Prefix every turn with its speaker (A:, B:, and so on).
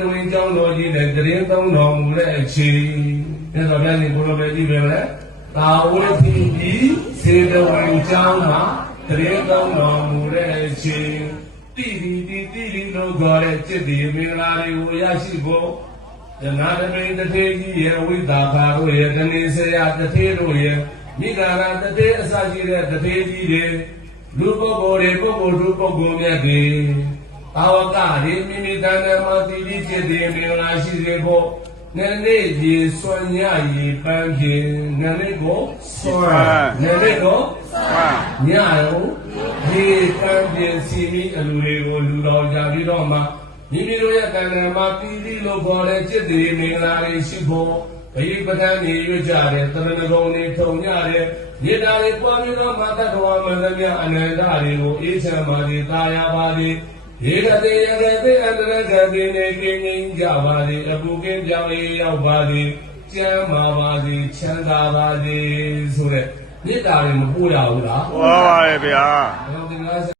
A: တဝင်းကျောင်းတော်ကြီးနဲ့တရင်သုံးတော်မူတဲ့အချိန်မြတ်စွာဘုရားရှင်ကိုလိုပဲကြည့်ပဲလေတာဝိသီကြီးစေတဝင်ကျောင်းမှာတရင်သုံးတော်မူတဲ့အချိန်တိတိတိတိတိလို့ခေါ်တဲ့จิตဒီမင်္ဂလာတွေကိုရရှိဖို့ဇနာတမိန်တထေကြီးရဲ့ဝိသခာတို့ရဲ့တဏိဆရာတထေတို့ရဲ့မိဂန္ဓတထေအစရှိတဲ့တထေကြီးတွေလူပုဂ္ဂိုလ်တွေပုဂ္ဂိုလ်သူပုဂ္ဂိုလ်မြတ်တွေ ဘာဝကရေမိမိတဏ္ဍမတိတိဖြစ်တဲ့မင်္ဂလာရှိစေဖို့နနေ့ရေစွမ်းညရေပန်းဖြင့်နနေ့ကိုစွမ်းနနေ့ကိုစွမ်းညရောရေပန်းဖြင့်စီမိအလူတွေကိုလူတော်ကြပြီးတော့မှမိမိတို့ရဲ့တဏ္ဍမတိတိလို့ခေါ်တဲ့จิตတွေမင်္ဂလာတွေရှိဖို့ဘိပဒံနေရွကြတဲ့သရဏဂုံတွေထုံညတဲ့မေတ္တာတွေပွားပြီးတော့မာတ္တဝါမန္တမြအနန္တတွေကိုအေးချမ်းပါစေတာယာပါစေ ရေကတိယကတိအန္တရကတိနေကင်းငင်းကြပါသည်အပုကင်းပြောင်းလေးရောက်ပါသည်ကျမ်းမာပါသည်ချမ်းသာပါသည်ဆိုတဲ့မေတ္တာတွေမပို့ရဘူးလား
B: ဟောပါရဲ့ဗျာ
A: ဘယ်လိုဒီလား